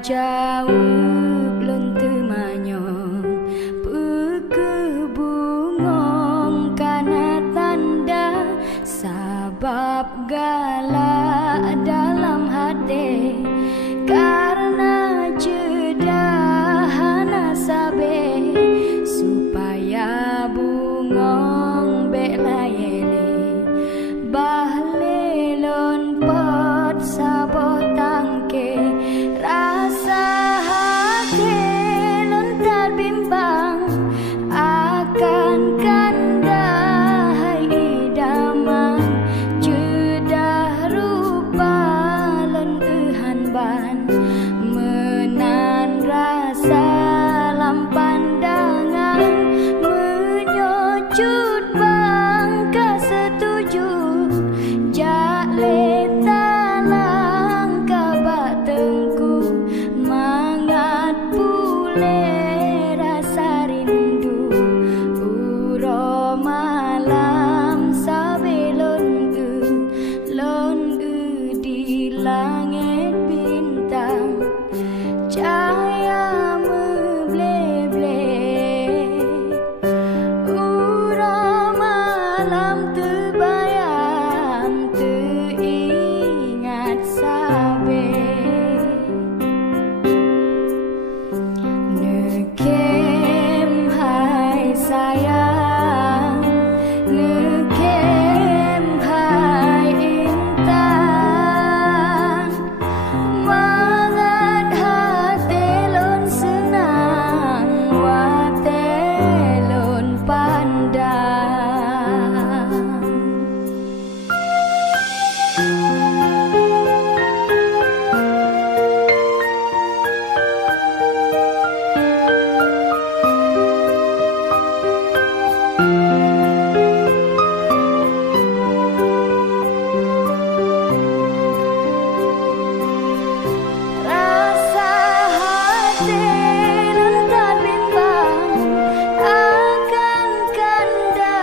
jauh belum temanyong pekebungong karena tanda sabab galak dalam hati karena jedahan sabe supaya bungong belayeli bahlelon pot saboh tangke rasa hati lontar bimbang akan kanda hai idaman jedah rupa lentuhan ban menan rasa lam pandangan menyocut bangka setuju jak letalang kabak tengku mangat pule rasa rindu uro malam sabelon di langit bintang cahaya meble-ble uro malam terbayang teringat sabe nekem hai sayang nekem hai intan mangat hati lon senang wate lon pandang rasa hati lontar bimbang akan kanda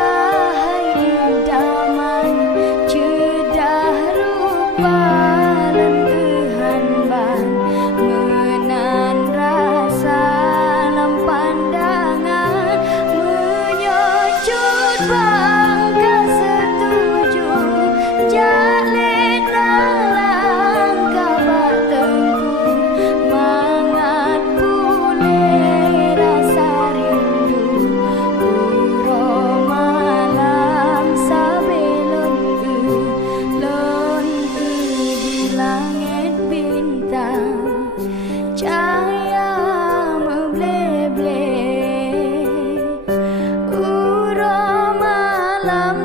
hai idaman jedah rupa lentuhan ban menan rasa lam pandangan menyocut bangka setuju jak letalang kabak tengku mangat pule rasa rindu uro malam sabelon di langit bintang cahaya meble-ble uro malam